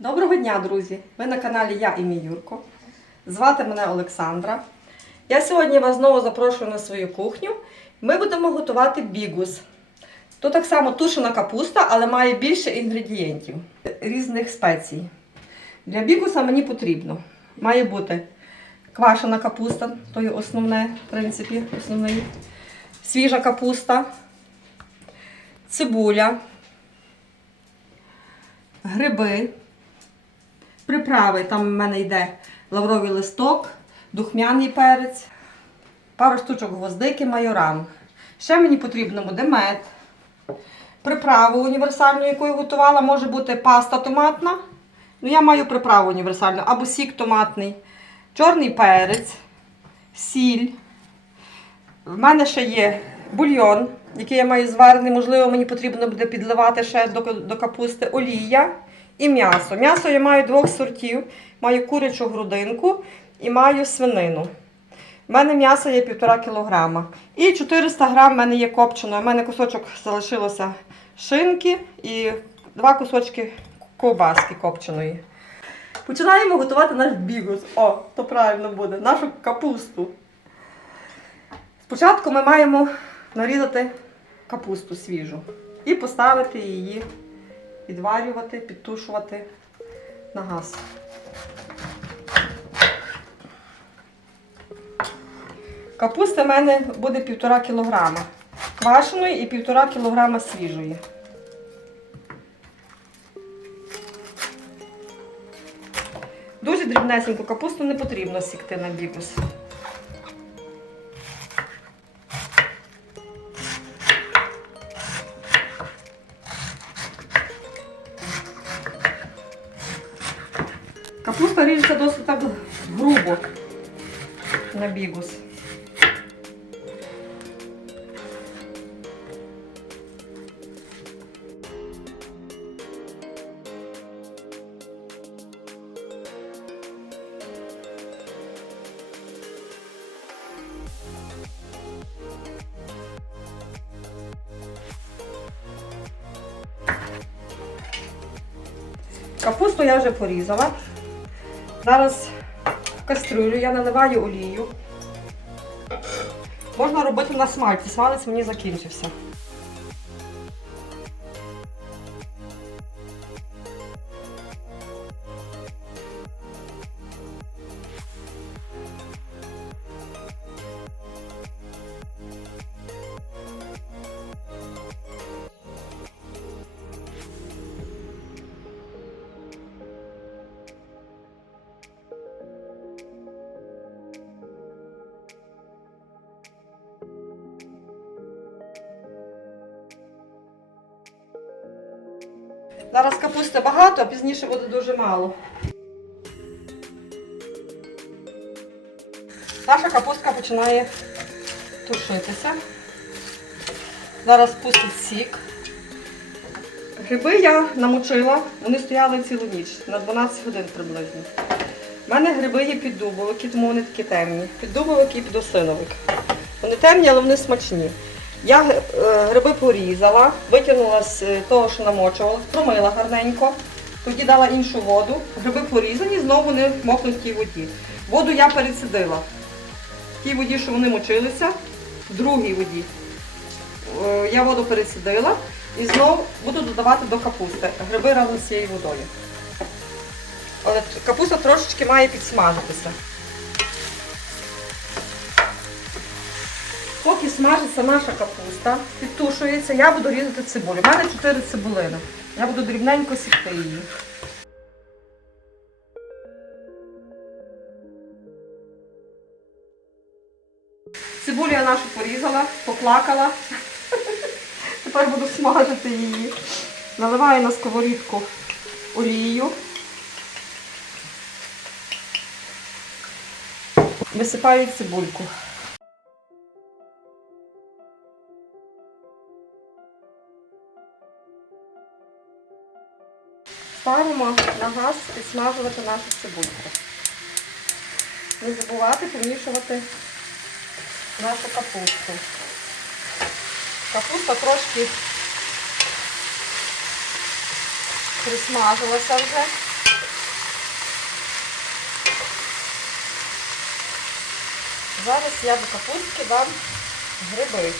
Доброго дня, друзі! Ви на каналі Я і мій Юрко. Звати мене Олександра. Я сьогодні вас знову запрошую на свою кухню. Ми будемо готувати бігус. То так само тушена капуста, але має більше інгредієнтів, різних спецій. Для бігуса мені потрібно. Має бути квашена капуста, то є основне, в принципі, основний. Свіжа капуста, цибуля, гриби. Приправи, там в мене йде лавровий листок, духмяний перець, пару штучок гвоздики, майорам. Ще мені потрібно буде мед, приправу універсальну, яку я готувала, може бути паста томатна. Ну, я маю приправу універсальну, або сік томатний, чорний перець, сіль. В мене ще є бульйон, який я маю зварений. Можливо, мені потрібно буде підливати ще до, до капусти олія і м'ясо. М'ясо я маю двох сортів. Маю курячу грудинку і маю свинину. У мене м'ясо є 1,5 кг. І 400 грам в мене є копченого. У мене кусочок залишилося шинки і два кусочки ковбаски копченої. Починаємо готувати наш бігус. О, то правильно буде, нашу капусту. Спочатку ми маємо нарізати капусту свіжу і поставити її, підварювати, підтушувати на газ. Капуста в мене буде 1,5 кг квашеної і 1,5 кг свіжої. Дуже дрібнесеньку капусту не потрібно сікти на бігус. Капуста ріжеться досить так грубо на бігус. Капусту я вже порізала. Зараз в кастрюлю я наливаю олію. Можна робити на смальці, смалець мені закінчився. Зараз капусти багато, а пізніше буде дуже мало. Наша капустка починає тушитися. Зараз пустить сік. Гриби я намочила, вони стояли цілу ніч, на 12 годин приблизно. У мене гриби є піддубовики, тому вони такі темні. Піддубовик і підосиновик. Вони темні, але вони смачні. Я е, гриби порізала, витягнула з того, що намочувала, промила гарненько, тоді дала іншу воду. Гриби порізані, знову вони мокнуть в тій воді. Воду я пересидила. В тій воді, що вони мочилися, в другій воді. Е, Я воду пересидила і знову буду додавати до капусти. Гриби разом з цією водою. Але капуста трошечки має підсмажитися. Поки смажиться наша капуста, підтушується, я буду різати цибулю. У мене 4 цибулини. Я буду дрібненько сікти її. Цибулю я нашу порізала, поплакала. Тепер буду смажити її. Наливаю на сковорідку олію. Висипаю цибульку. підсмажувати нашу цибульку. Не забувати помішувати нашу капусту. Капуста трошки присмажилася вже. Зараз я до капустки дам гриби.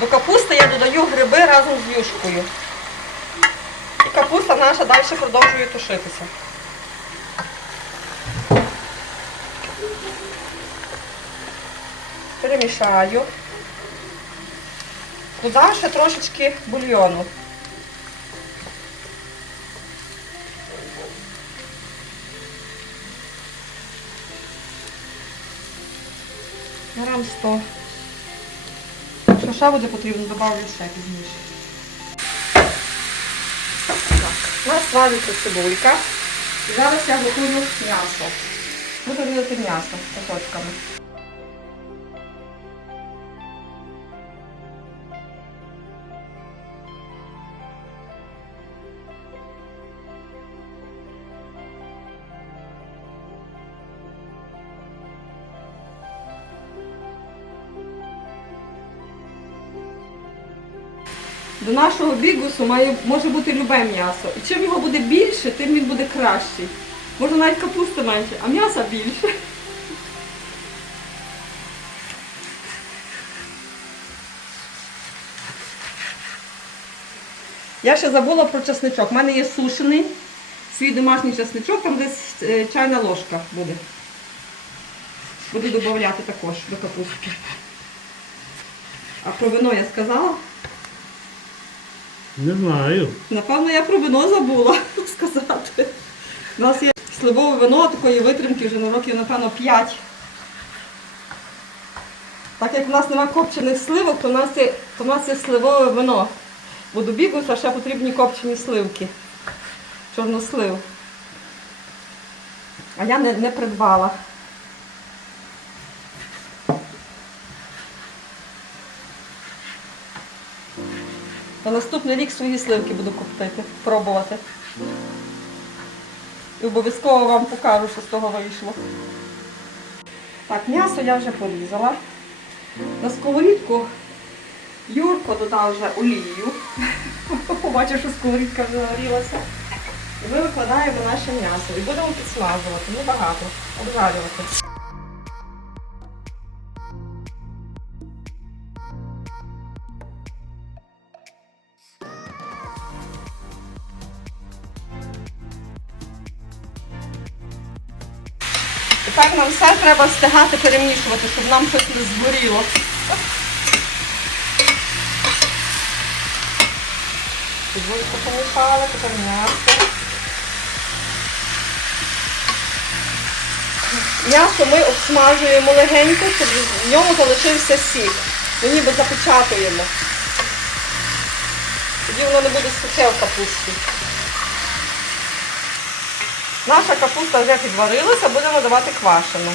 До капусти я додаю гриби разом з юшкою. І капуста наша далі продовжує тушитися. Перемішаю. Туди ще трошечки бульйону. Грам 100. Ще буде потрібно, додавлю ще пізніше. Так, у нас смажиться цибулька. І зараз я готую м'ясо. Буду різати м'ясо кусочками. До нашого бігусу має, може бути любе м'ясо. І чим його буде більше, тим він буде кращий. Може навіть капусти менше, а м'яса більше. Я ще забула про чесничок. У мене є сушений свій домашній чесничок, там десь е, чайна ложка буде. Буду додати також до капустки. А про вино я сказала? Не знаю. Напевно, я про вино забула сказати. У нас є сливове вино такої витримки вже на років, напевно, 5. Так як в нас немає копчених сливок, то в нас є, то в нас є сливове вино. Бо до бігуса ще потрібні копчені сливки. Чорнослив. А я не, не придбала. Наступний рік свої сливки буду коптити, пробувати. І обов'язково вам покажу, що з того вийшло. Так, м'ясо я вже порізала. На сковорідку Юрко додав вже олію. Побачив, що сковорідка вже нагрілася. І ми викладаємо наше м'ясо і будемо підсмажувати, небагато, обжарювати. Тепер нам все треба встигати перемішувати, щоб нам щось не згоріло. Цибульку помішала, тепер м'ясо. М'ясо ми обсмажуємо легенько, щоб в ньому залишився сік. Ми ніби запечатуємо. Тоді воно не буде сухе в капусті. Наша капуста вже підварилася, будемо давати квашену.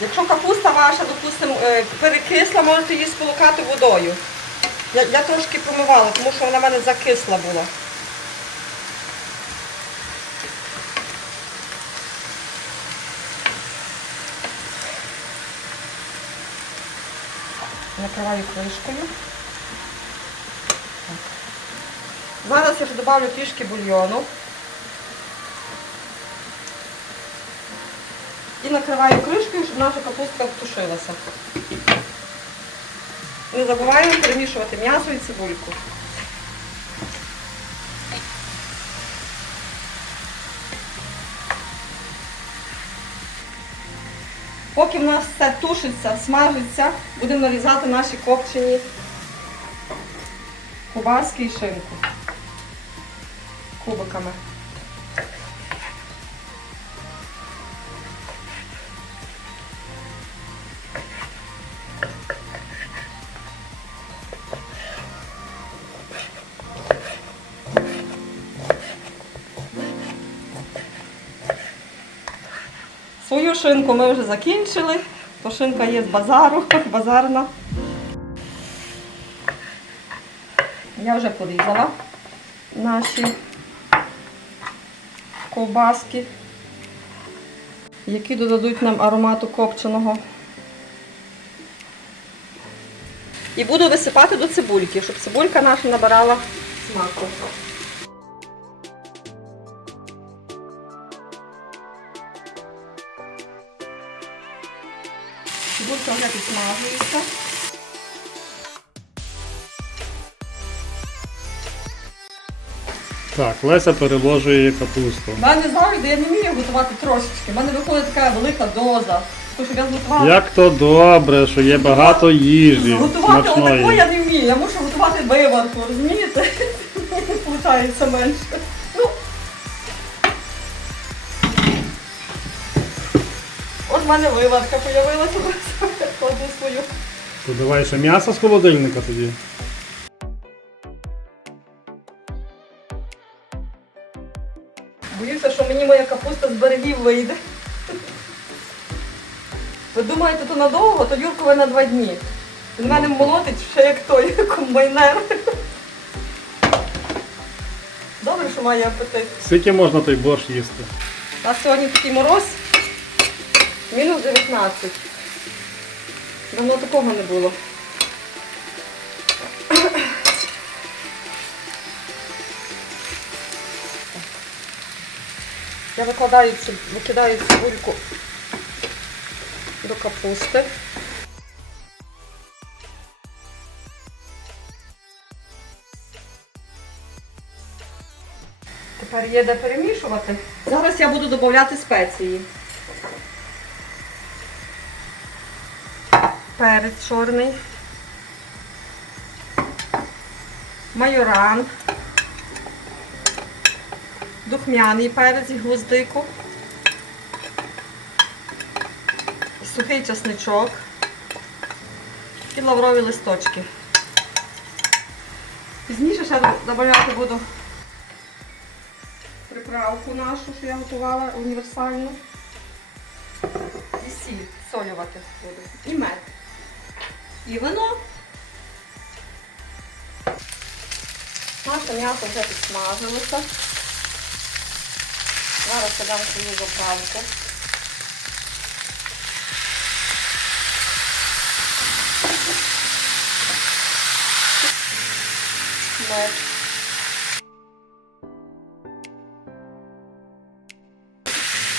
Якщо капуста ваша, допустимо, е, перекисла, можете її сполукати водою. Я, я трошки промивала, тому що вона в мене закисла була. Накриваю кришкою. Зараз я вже додавлю трішки бульйону. І накриваю кришкою, щоб наша капустка втушилася. Не забуваємо перемішувати м'ясо і цибульку. Поки в нас все тушиться, смажиться, будемо нарізати наші копчені кубаски і шинку кубиками. Свою шинку ми вже закінчили. То шинка є з базару, базарна. Я вже порізала наші ковбаски, які додадуть нам аромату копченого. І буду висипати до цибульки, щоб цибулька наша набирала смаку. Так, Леся переложує капусту. У мене завжди я не вмію готувати трошечки. У мене виходить така велика доза. Тому що я зготувала. Як то добре, що є багато їжі Готувати отако я не вмію. Я мушу готувати виварку, розумієте? Получається менше. Ну. От в мене виварка появилася. Кладу свою. То давай ще м'ясо з холодильника тоді. Боюся, що мені моя капуста з берегів вийде. Ви думаєте, то надовго, то Юркове на два дні. Він мене молотить ще як той комбайнер. Добре, що має апетит. Скільки можна той борщ їсти? У нас сьогодні такий мороз. Мінус 19. Давно такого не було. Я викладаю, викидаю цибульку до капусти. Тепер є де перемішувати. Зараз я буду додати спеції. Перець чорний. Майоран. Духмяний перець гвоздику. Сухий чесничок. І лаврові листочки. Пізніше ще додавати буду приправку нашу, що я готувала універсальну. І сіль солювати буду. І мед. І вино. Наше м'ясо вже підсмажилося. Зараз я дам свою заправку. Мед.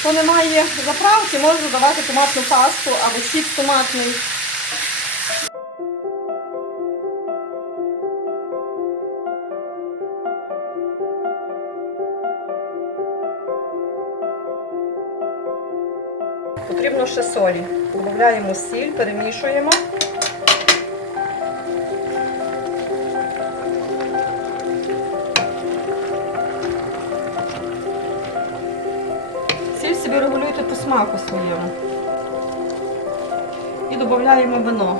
Хто не має заправки, може додавати томатну пасту або сік томатний. Потрібно ще солі. Додаємо сіль, перемішуємо. Сіль собі регулюйте по смаку своєму. І додаємо вино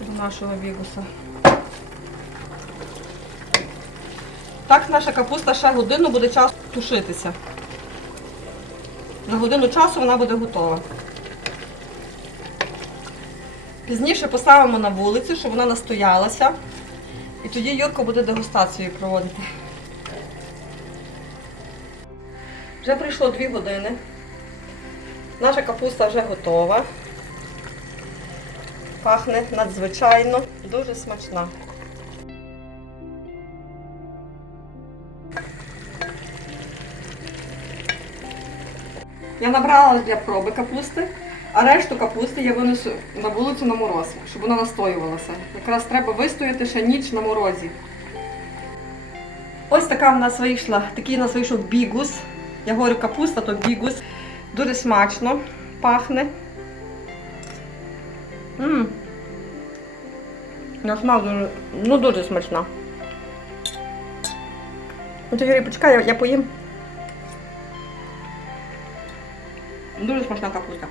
до нашого бігуса. Так наша капуста ще годину буде час тушитися. На годину часу вона буде готова. Пізніше поставимо на вулицю, щоб вона настоялася. І тоді Юрко буде дегустацію проводити. Вже пройшло 2 години. Наша капуста вже готова. Пахне надзвичайно, дуже смачна. Я набрала для проби капусти, а решту капусти я винесу на вулицю на мороз, щоб вона настоювалася. Якраз треба вистояти ще ніч на морозі. Ось така в нас вийшла, такий у нас вийшов бігус. Я говорю капуста, то бігус. Дуже смачно пахне. Мм. На смак дуже, ну дуже смачна. Ну то Юрій, почекай, я, я поїм. Дуже смачна капуста.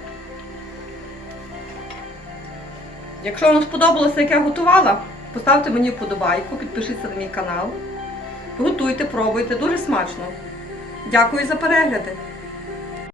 Якщо вам сподобалося, як я готувала, поставте мені вподобайку, підпишіться на мій канал. Готуйте, пробуйте, дуже смачно. Дякую за перегляди.